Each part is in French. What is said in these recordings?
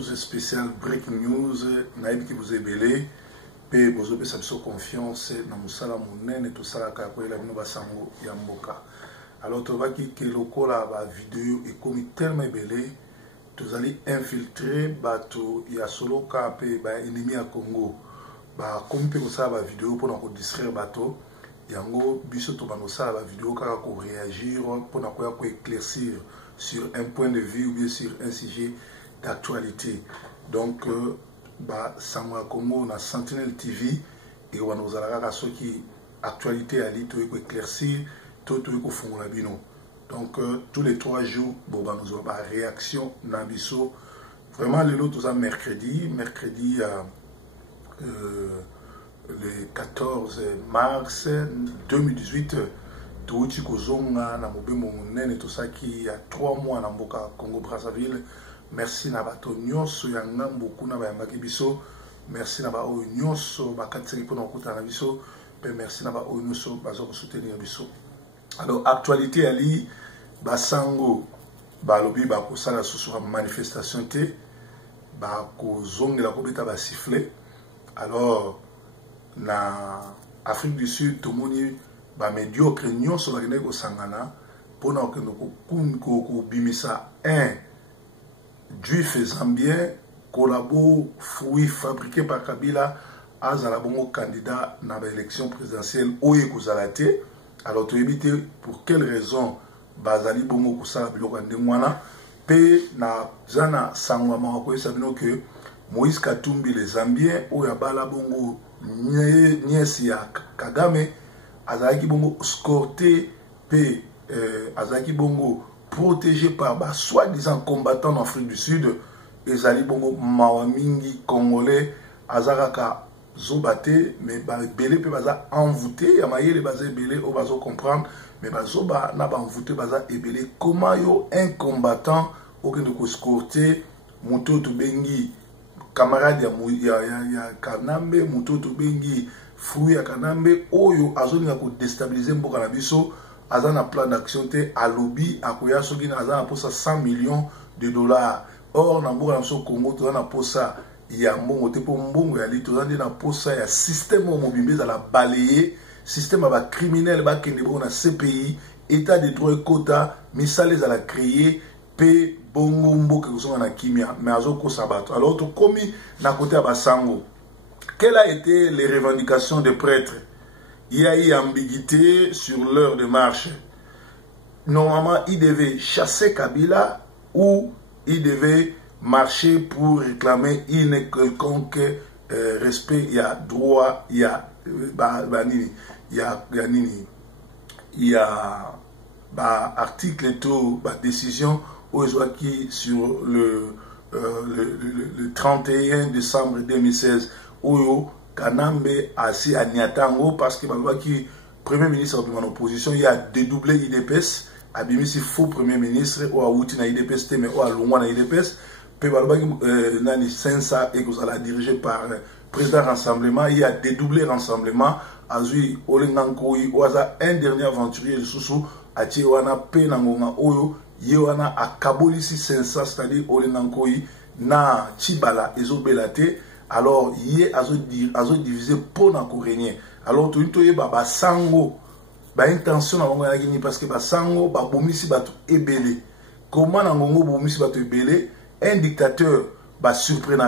news spécial breaking news naïb qui vous est belé pe bozo pe sa confiance na musala munene to sala ka ko ela bino basango ya mboka. Alors tu vois que lokola ba vidéo est comme tellement belé tu allez infiltrer bato ya solo ka pe ba ennemi ya Congo ba comme pe ko sala ba vidéo pour na ko distraire bato yango biso to bano sala ba vidéo kaka ko réagir pour na ko éclaircir sur un point de vue ou bien sur un sujet d'actualité. Donc, Samoa Congo, on a Sentinel TV et on a nos alarats qui actualité à l'île, pour éclaircir, tout pour fond la bino. Donc, tous les 3 jours, bon, nous avons une réaction Nabiso. Vraiment, le lot, mercredi, le 14 mars 2018. Tout ça qui a 3 mois dans Boka Congo Brazzaville. Merci na bato nyonso ya ngambuku na bayambaki biso. Merci na ba oyo nyonso bakateli pona okuta na biso. Merci na ba oyo nyonso bazo soutenir biso. Alors actualité ali basango balobi ba ko sala susu manifestation te ba ko zongela ko beta ba siffler. Alors na Afrique du Sud tomoni ba médiocre nyonso bakene ko sangana pona ko bimisa juif zambien collabo fruits fabriqués par Kabila azala bongo candidat na l'élection présidentielle oye kozalate. Alors tu éviter pour quelle raison bazali bongo kusala biloko ndengwana pe na zana sangwa mako sabino que Moïse Katumbi les Zambiens oya bala bongo nyesi ya Kagame azaki bongo escorté pe azaki bongo protégé par soi-disant combattants en Afrique du Sud. Et Zali bongo mawamingi congolais azaraka zobate mais belé pe baza envoûté ya mayele baza belé o bazo comprendre mais bazoba na ba envoûté baza ebelé comment yo un combattant okende ko escorter mutoto bengi camarade ya Kanambe mutoto bengi fou ya Kanambe oyo azoninga ko déstabiliser mboka na biso. Azana plan d'action te à lobby à koya soki na azana posa 100 millions de dollars. Or na mboka na so Congo to na posa ya mbongo te po mbongo ya lito na posa ya système mobimbe za la balayer système ba criminel ba kende bo na CPI état de droit quota misale za la créer pe bongo mboka ko na kimia mais azoko sabato. Alors to komi na côté ya basango. Quelles a été les revendications des prêtres? Il y a eu ambiguïté sur l'heure de marche. Normalement, il devait chasser Kabila ou il devait marcher pour réclamer une quelconque respect. Il y a droit, il y a article et tout, décision qui sur le 31 décembre 2016 où Kanambe assis à Niatango parce que le premier ministre de mon opposition il a dédoublé l'IDPS a bien mis faux premier ministre ou a outil na IDPS mais ou a longwa na IDPS pe balbaki nani sensa et que ça la dirigé par président rassemblement il a dédoublé rassemblement azui olengankoi ou aza un dernier aventurier de Soussou a wana pe nangonga oyo yewana a kabolisi sensa c'est-à-dire olengankoi na chibala ezobelate. Alors, il a divisé pour nous régner. Alors, tout le monde sango, intention parce que sango, bomisi batu ebele. Comment nangongo bomisi batu ebele? Un dictateur surprendre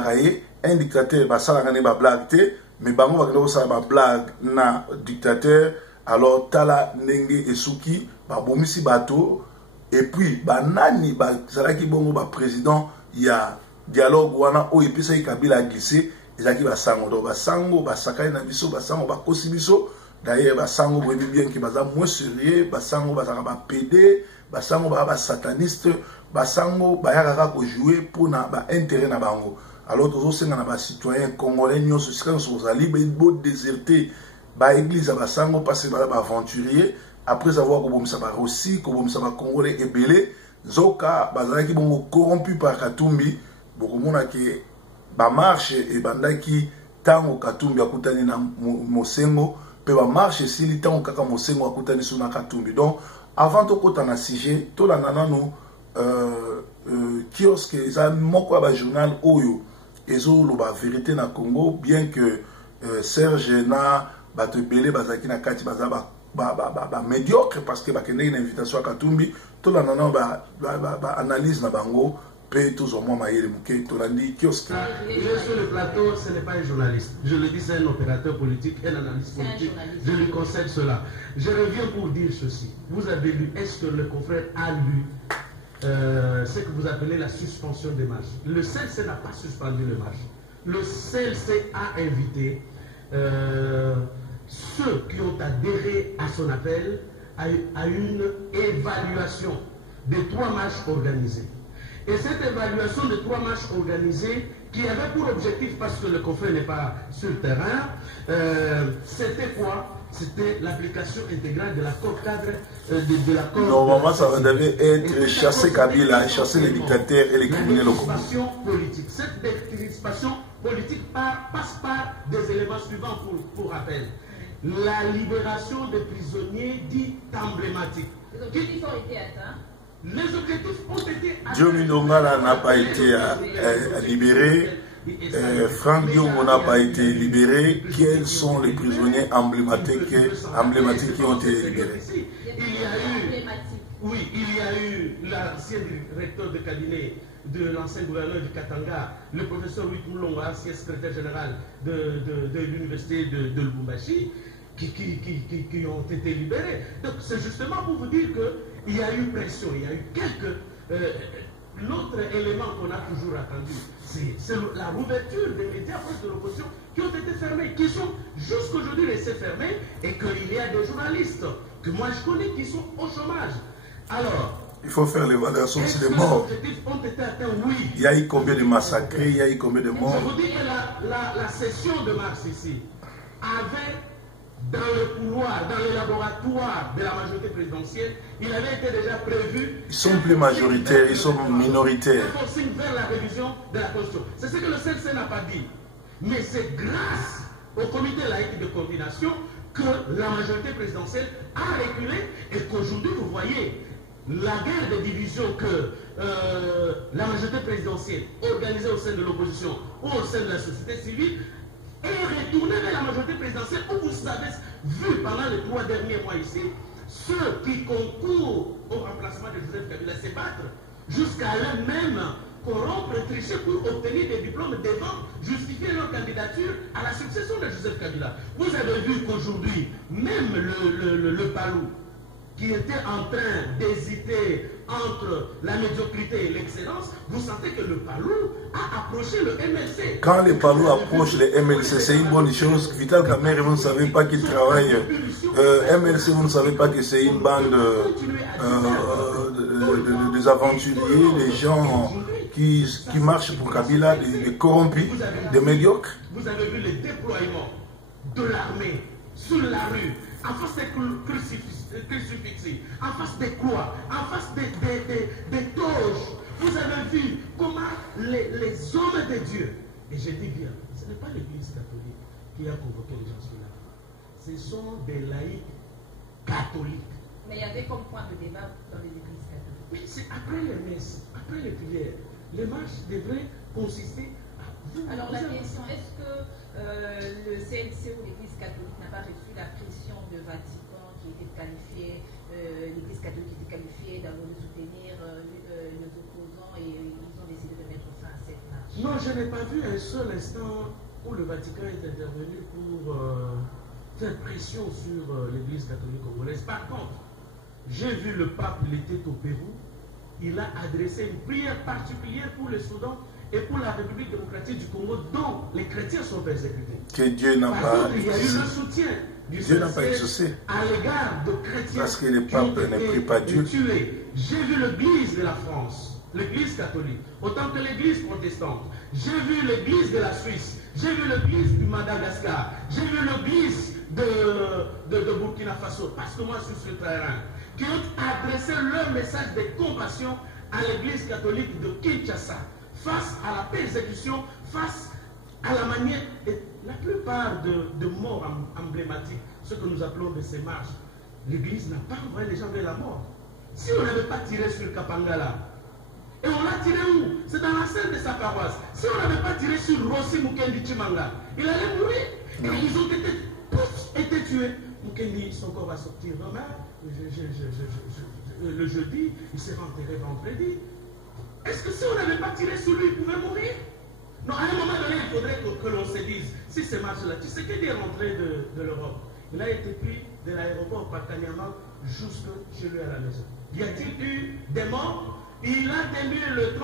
un dictateur salangane blague mais bango ba blague na dictateur. Alors, tala nenge esuki bomisi batu et puis nani salaki bongo président il y a dialogue wana o epesa Kabila glissé ezaki basango do basango basakali na biso basango bakosi biso d'ailleurs basango boyebi bien ki baza moins sérieux basango bazaka ba PD basango ba sataniste basango bayaka ko jouer pour na ba intérêt na bango. Alors tozo senga na ba citoyen congolais nyonso sika so zali bo déserter ba église basango parce que ba aventurier après avoir ko bomisa ba Russie ko bomisa ba congolais ebelé zoka bazalaki bongo corrompu par Katumbi. Beaucoup mona ke ba marche et bandaki tango Katumbi akutani na Mosengo pe ba marche sili tango kaka Mosengo akutani suna Katumbi. Donc avant to kota na sujet to la nanano kiosque eza moko ya journal oyo ezoloba vérité na Congo, bien que Serge na bato ebele bazalaki na kati baza médiocre parce que bakendeki na invitation ya Katumbi tolanda nano analyse na bango pe tozomwa mayele moke tolandi kiosque. Il est sur le plateau, ce n'est pas un journaliste. Je le dis, c'est un opérateur politique, un analyste politique. Je lui concède cela. Je reviens pour dire ceci. Vous avez lu, est-ce que le confrère a lu ce que vous appelez la suspension des marches? Le CLC n'a pas suspendu les marches. Le CLC a invité ceux qui ont adhéré à son appel à une évaluation des 3 marches organisées. Et cette évaluation des 3 marches organisées, qui avait pour objectif, parce que le confrère n'est pas sur le terrain, c'était quoi? C'était l'application intégrale de l'accord cadre de l'accord. Normalement, ça devait être chasser Kabila, chasser les dictateurs et les criminels locaux. Politique. Cette décrispation politique passe par des éléments suivants pour rappel. La libération des prisonniers dits emblématiques. Les objectifs ont été atteints. Les objectifs ont été atteints. Joe Mindongala n'a pas été libéré. Franck Diongo n'a pas été libéré. Quels sont les prisonniers emblématiques qui ont été libérés? Il y a eu l'ancien directeur de cabinet de l'ancien gouverneur du Katanga, le professeur Louis Moulonga, ancien secrétaire général de l'université de Lubumbashi, qui ont été libérés. Donc c'est justement pour vous dire qu'il y a eu pression, il y a eu quelques... L'autre élément qu'on a toujours attendu, c'est la rouverture des médias proches de l'opposition qui ont été fermés, qui sont jusqu'aujourd'hui restés fermés, et qu'il y a des journalistes que moi je connais qui sont au chômage. Alors, il faut faire l'évaluation aussi des morts. Ont été atteints, oui. Il y a eu combien de massacrés, il y a eu combien de morts? Je vous dis que la session de mars ici avait, dans le couloir, dans les laboratoires de la majorité présidentielle, il avait été déjà prévu. Ils sont plus majoritaires, ils sont minoritaires. Un forcing vers la révision de la Constitution. C'est ce que le CLC n'a pas dit. Mais c'est grâce au comité laïque de coordination que la majorité présidentielle a reculé et qu'aujourd'hui, vous voyez, la guerre de division que la majorité présidentielle organisée au sein de l'opposition ou au sein de la société civile est retournée vers la majorité présidentielle où vous avez vu pendant les 3 derniers mois ici ceux qui concourent au remplacement de Joseph Kabila se battre jusqu'à eux-mêmes corrompre et tricher pour obtenir des diplômes devant justifier leur candidature à la succession de Joseph Kabila. Vous avez vu qu'aujourd'hui, même le Palou, qui était en train d'hésiter entre la médiocrité et l'excellence, vous sentez que le Palou a approché le MLC. Quand le Palou approche le MLC, c'est une bonne chose. Vital Kamerhe, vous ne savez pas qu'il travaille. MLC, vous ne savez pas que c'est une bande des aventuriers, des gens qui marchent pour Kabila, des corrompus, des médiocres. Vous avez vu le déploiement de l'armée sur la rue, en face des crucifixes, en face des croix, en face des toges. Vous avez vu comment les hommes de Dieu, et je dis bien, ce n'est pas l'Église catholique qui a convoqué les gens sur la rue, ce sont des laïcs catholiques. Mais il y avait comme point de débat dans les églises catholiques. Oui, c'est après les messes, après les prières. Les marches devraient consister à... Alors la question, est-ce que le CLC ou l'Église catholique n'a pas reçu la pression de Vatican qui était qualifiée, l'Église catholique était qualifiée d'avoir de soutenir les opposants et ils ont décidé de mettre fin à cette marche? Non, je n'ai pas vu un seul instant où le Vatican est intervenu pour faire pression sur l'Église catholique congolaise. Par contre, j'ai vu le pape, il était au Pérou, il a adressé une prière particulière pour le Soudan et pour la République démocratique du Congo, dont les chrétiens sont persécutés. Que Dieu n'a pas il y a eu le soutien du Dieu n'a pas exaucé. À l'égard de chrétiens. Parce que le pape ne prie pas Dieu. J'ai vu l'Église de la France, l'Église catholique, autant que l'Église protestante. J'ai vu l'Église de la Suisse. J'ai vu l'Église du Madagascar. J'ai vu l'Église de Burkina Faso, parce que moi je suis sur le terrain, qui ont adressé leur message de compassion à l'Église catholique de Kinshasa, face à la persécution, face à la manière... Et la plupart de morts emblématiques, ce que nous appelons de ces marches, l'Église n'a pas envoyé les gens vers la mort. Si on n'avait pas tiré sur Kapangala, Et on l'a tiré où? C'est dans la scène de sa paroisse. Si on n'avait pas tiré sur Rossi Mukendi Chimanga, il allait mourir. Et ils ont tous été tués. Mukendi, son corps va sortir demain. Le jeudi, il sera enterré vendredi. Est-ce que si on n'avait pas tiré sur lui, il pouvait mourir? Non, à un moment donné, il faudrait que l'on se dise, si ces marches-là, tu sais qu'il est rentré de l'Europe. Il a été pris de l'aéroport par Kanyama jusque chez lui à la maison. Y a-t-il eu des morts? Il a tenu le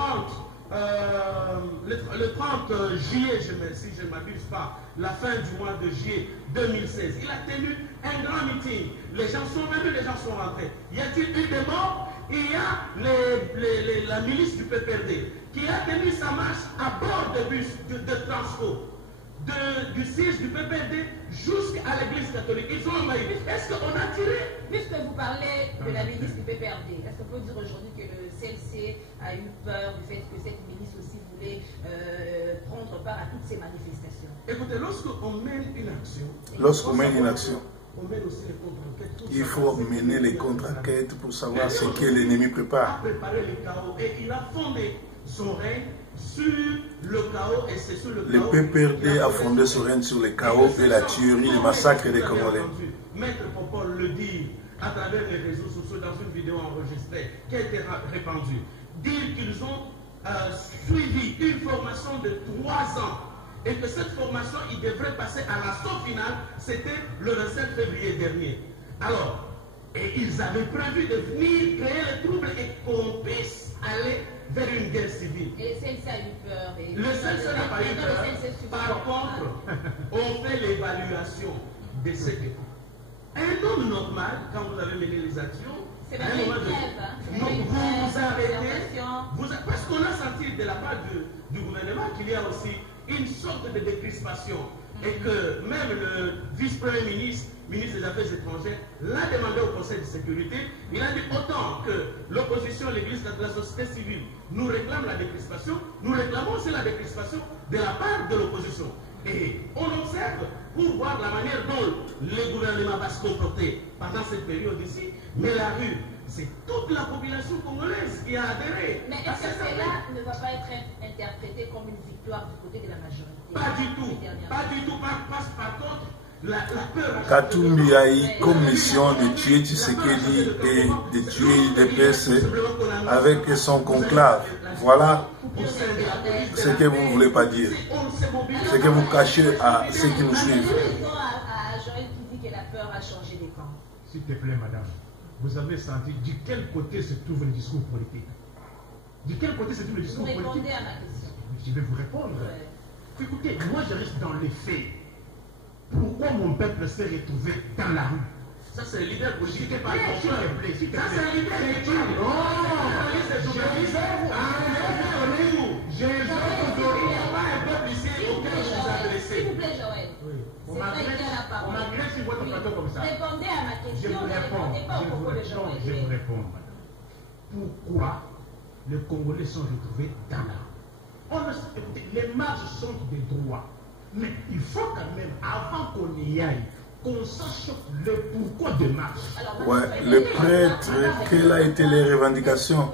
30 juillet, si je ne m'abuse pas, la fin du mois de juillet 2016. Il a tenu un grand meeting. Les gens sont venus, les gens sont rentrés. Y a-t-il eu des morts? Il y a la milice du PPRD qui a tenu sa marche à bord de bus de Transco, du siège du PPRD jusqu'à l'église catholique. Ils ont envahi. Est-ce qu'on a tiré? Puisque vous parlez de la milice du PPRD, est-ce qu'on peut dire aujourd'hui que le CLC a eu peur du fait que cette milice aussi voulait prendre part à toutes ces manifestations? Écoutez, lorsqu'on mène une action, on mène aussi les contre-enquêtes. Il faut mener les contre-enquêtes pour savoir ce que l'ennemi prépare. Il a préparé le chaos et il a fondé son règne sur le chaos et c'est sur le chaos. Le PPRD a fondé son règne sur le chaos et la tuerie, le massacre des Congolais. Maître Popol le dit à travers les réseaux sociaux dans une vidéo enregistrée qui a été répandue. Dire qu'ils ont suivi une formation de 3 ans et que cette formation, ils devraient passer à l'assaut final, c'était le 27 février dernier. Alors, et ils avaient prévu de venir créer les troubles et qu'on puisse aller vers une guerre civile. Et le CLC a eu peur. Le CLC n'a pas eu peur. Par contre, on fait l'évaluation de ce que... Un homme normal, quand vous avez mené les actions, c'est même une vous vous arrêtez, parce qu'on a senti de la part du gouvernement qu'il y a aussi une sorte de décrispation et que même le vice-premier ministre, ministre des Affaires étrangères, l'a demandé au Conseil de sécurité. Il a dit autant que l'opposition, l'Église, la société civile nous réclame la décrispation, nous réclamons aussi la décrispation de la part de l'opposition. Et on observe pour voir la manière dont le gouvernement va se comporter pendant cette période ici, mais la rue, c'est toute la population congolaise qui a adhéré. Mais est-ce que cela ne va pas être interprété comme une victoire du côté de la majorité? Pas du tout. Pas du tout. Par contre, la peur... Katumbi a eu comme mission de tuer Tshisekedi et de tuer IDPS avec son conclave. Voilà ce que vous ne voulez pas dire. Ce que vous cachez à ceux qui nous suivent. À Joël qui dit que la peur a changé des camps. S'il te plaît, madame, vous avez senti de quel côté se trouve le discours politique? De quel côté se trouve le discours politique? Vous répondez à ma question. Je vais vous répondre. Ouais. Écoutez, moi je reste dans les faits. Pourquoi mon peuple s'est retrouvé dans la rue? Ça, c'est le leader politique. S'il te plaît, s'il te plaît. Ça, c'est un leader politique. Non, je vais vous donner. Il n'y a pas un peuple ici auquel vous vous adressez. S'il vous plaît, Joël. On m'agresse sur votre plateau comme ça. Répondez à ma Je question. vous réponds. Je vous réponds, madame. Pourquoi les Congolais sont retrouvés dans la rue? Écoutez, les marches sont des droits. Mais il faut quand même, avant qu'on y aille, qu'on sache le pourquoi des marches. Ouais, le prêtre, quelles ont été les revendications?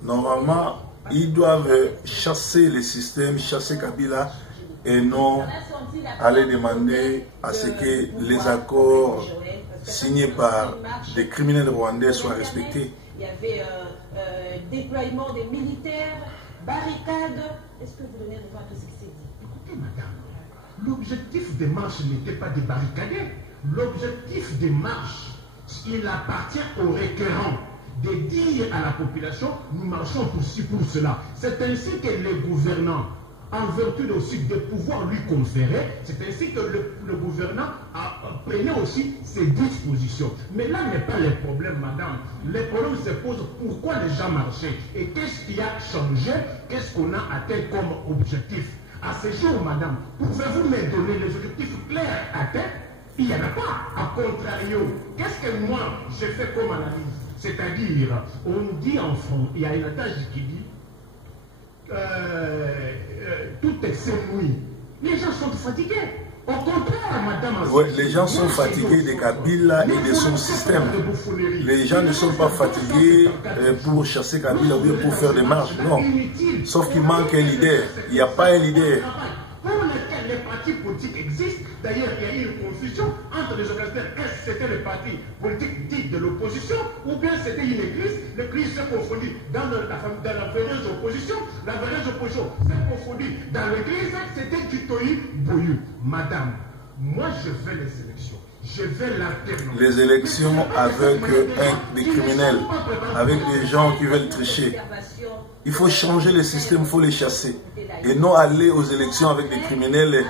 Normalement, ils doivent chasser le système, chasser Kabila et non aller demander à ce que les accords signés par des criminels rwandais soient respectés. Il y avait déploiement des militaires, barricades. Est-ce que vous donnez une fois de ce qui s'est dit? Écoutez, madame, l'objectif des marches n'était pas de barricader. L'objectif des marches, il appartient aux requérants de dire à la population, nous marchons pour ci, pour cela. C'est ainsi que les gouvernants, en vertu aussi des pouvoirs lui conférés, c'est ainsi que le gouvernant prenait aussi ses dispositions. Mais là n'est pas le problème, madame. Le problème se pose pourquoi les gens marchaient et qu'est-ce qui a changé, qu'est-ce qu'on a atteint comme objectif. À ce jour, madame, pouvez-vous me donner les objectifs clairs atteints? Il n'y en a pas. A contrario, qu'est-ce que moi j'ai fait comme analyse? C'est-à-dire, on dit en France, il y a un adage qui dit tout est nuit. Les gens sont fatigués. Au contraire, madame. Ouais, les gens sont fatigués des Kabila et de son système. Les gens ne sont pas fatigués pour chasser Kabila ou bien pour faire des marches, non. Sauf qu'il manque un leader. Il n'y a pas un leader. Pour lesquels les partis politiques existent, d'ailleurs, il y a eu une confusion entre les organisateurs. Est-ce que c'était le parti politique dit de l'opposition ou bien c'était une église? L'église s'est confondue dans la véreuse opposition. La véreuse opposition s'est confondue dans l'église. C'était Kitoyi Boyou. Madame, moi je veux les élections. Je veux l'alternance. Les élections avec des criminels, avec des gens qui veulent tricher. Il faut changer le système, il faut les chasser. Et non aller aux élections avec des criminels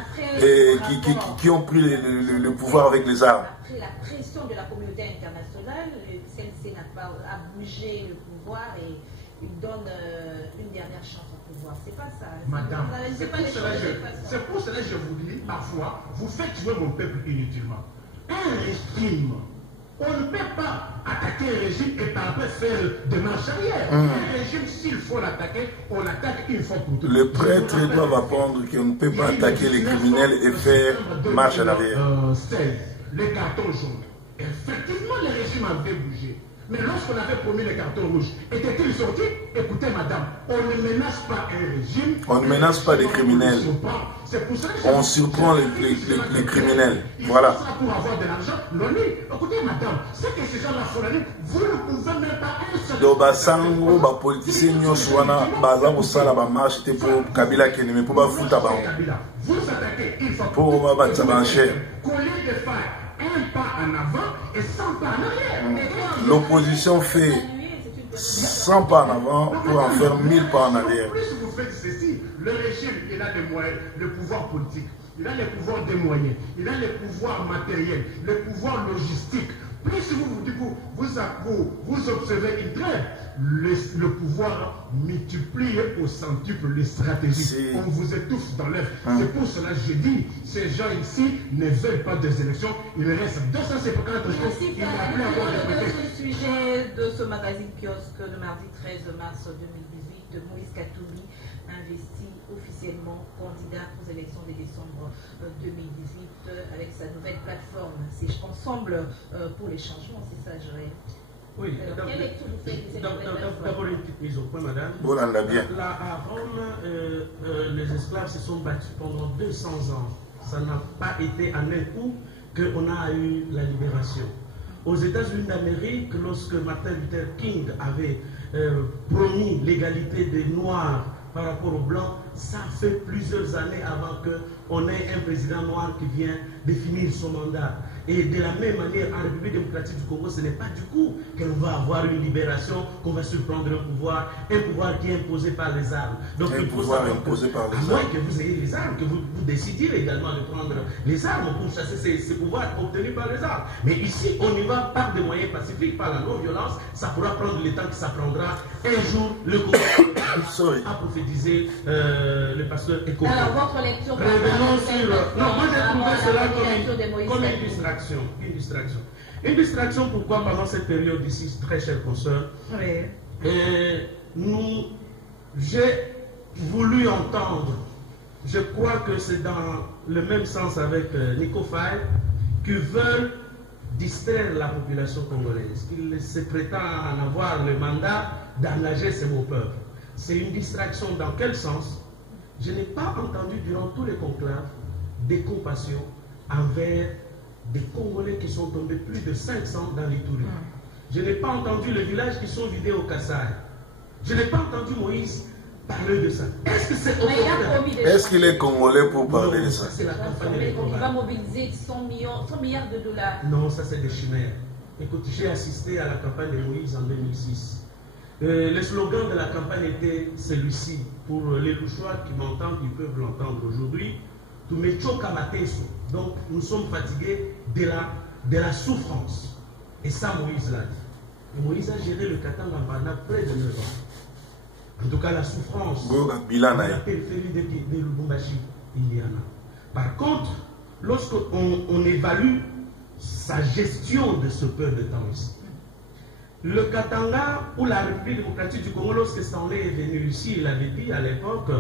qui ont pris le pouvoir avec les armes. Après la pression de la communauté internationale, le CNC n'a pas à bouger le pouvoir et il donne une dernière chance au pouvoir. C'est pas ça. Madame, c'est pour cela que je vous dis, parfois, vous faites jouer mon peuple inutilement. Un régime, on ne peut pas attaquer un régime et par après faire de marche arrière. Un régime, s'il faut l'attaquer, on l'attaque une fois pour toutes. Les prêtres doivent apprendre qu'on ne peut pas attaquer les criminels et faire marche en arrière. 16, les cartons jaunes. Effectivement, le régime avait bougé. Mais lorsqu'on avait promis les cartons rouges, était-il sorti? Écoutez, madame, on ne menace pas un régime. On ne menace pas des criminels. On surprend les criminels. Voilà. Pour avoir de l'argent, l'ONU. Écoutez, madame, ce que ces gens-là font, vous ne pouvez même pas un seul. Donc, basango, ba politicien nyonso wana, baza kosala ba marche te pour Kabila kene, mais pour ba futa ba. Vous attaquez une fois pour ba batsa ba encher. Qu'au lieu de faire un pas en avant et 100 pas en arrière. L'opposition fait 100 pas en avant pour en faire 1000 pas en arrière. Plus vous faites ceci, le régime, il a des moyens, le pouvoir politique, il a les pouvoirs des moyens, il a les pouvoirs matériels, les pouvoirs logistiques. Plus vous observez une trêve, le pouvoir multiplie au centuple les stratégies. On vous étouffe dans l'œuf. C'est pour cela que je dis, ces gens ici ne veulent pas des élections. Il reste 254 jours. Il n'y a plus encore de prétexte. Le sujet de ce magazine kiosque de mardi 13 mars 2018, Moïse Katumbi investit officiellement candidat aux élections de décembre 2018 avec sa nouvelle plateforme. C'est Ensemble pour les changements, c'est ça, Joël? Oui. D'abord une petite mise au point, madame. Là, à Rome, les esclaves se sont battus pendant 200 ans. Ça n'a pas été en un coup qu'on a eu la libération. Aux États-Unis d'Amérique, lorsque Martin Luther King avait promis l'égalité des Noirs par rapport aux Blancs, ça fait plusieurs années avant qu'on ait un président noir qui vient définir son mandat. Et de la même manière, en République démocratique du Congo, ce n'est pas du coup qu'on va avoir une libération, qu'on va surprendre un pouvoir qui est imposé par les armes. Donc il faut savoir imposé par les armes. À moins que vous ayez les armes, que vous décidiez également de prendre les armes pour chasser ces pouvoirs obtenus par les armes. Mais ici, on y va par des moyens pacifiques, par la non-violence. Ça pourra prendre le temps que ça prendra. Un jour, le Congo a prophétisé le pasteur Eko. Alors, votre lecture... Revenons sur... Non, moi j'ai trouvé cela comme une distraction. Une distraction. Une distraction, pourquoi pendant cette période ici, très chère consoeur, j'ai voulu entendre, je crois que c'est dans le même sens avec Nico Faye, qui veulent distraire la population congolaise. Il se prétend en avoir le mandat d'engager ce beau peuple. C'est une distraction dans quel sens? Je n'ai pas entendu durant tous les conclaves des compassions envers des Congolais qui sont tombés plus de 500 dans l'Ituri. Je n'ai pas entendu les villages qui sont vidés au Kassai. Je n'ai pas entendu Moïse parler de ça. Est-ce que c'est Est-ce qu'il est Congolais pour parler de ça? C'est la campagne. Il va mobiliser 100 milliards de dollars. Non, ça c'est des chimères. Écoute, j'ai assisté à la campagne de Moïse en 2006. Le slogan de la campagne était celui-ci. Pour les Louchois qui m'entendent, ils peuvent l'entendre aujourd'hui. Donc nous sommes fatigués de la souffrance. Et ça, Moïse l'a dit. Et Moïse a géré le Katanga pendant près de 9 ans. En tout cas, la souffrance de la périphérie de Lubumbashi, il y en a. Par contre, lorsqu'on évalue sa gestion de ce peu de temps ici, le Katanga ou la République démocratique du Congo, lorsque Stanley est venu ici, il avait dit à l'époque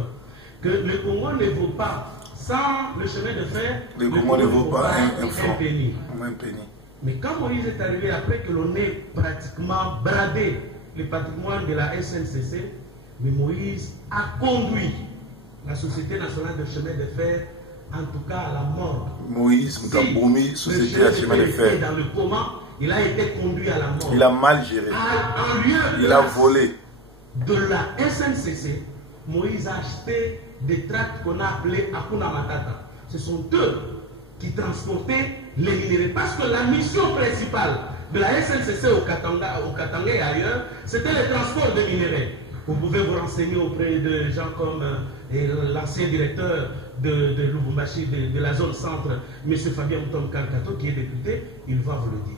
que le Congo ne vaut pas sans le chemin de fer, le Congo ne vaut pas un franc. penny. Un penny. Mais quand Moïse est arrivé, après que l'on ait pratiquement bradé le patrimoine de la SNCC, mais Moïse a conduit la Société nationale de chemin de fer, en tout cas à la mort. Moïse, Mutaboumi, Société à chemin de fer. Dans le coma, il a été conduit à la mort. Il a mal géré. Il a volé. De la SNCC, Moïse a acheté des tracts qu'on a appelés Akuna Matata. Ce sont eux qui transportaient les minéraux. Parce que la mission principale de la SNCC au Katanga et ailleurs, c'était le transport de minéraux. Vous pouvez vous renseigner auprès de gens comme l'ancien directeur de Lubumbashi, de la zone centre, M. Fabien Moutom Karkato, qui est député, il va vous le dire.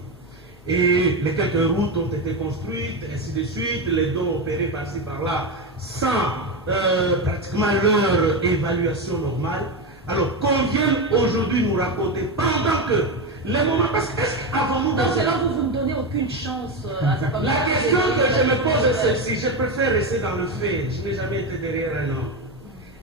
Et les quelques routes ont été construites, ainsi de suite, les dons opérés par-ci par-là, sans pratiquement leur évaluation normale. Alors qu'on vienne aujourd'hui nous raconter pendant que les moments, parce qu'avant nous... Donc c'est là où vous ne donnez aucune chance à sa La question que je me pose est celle-ci, je préfère rester dans le fait, je n'ai jamais été derrière un homme.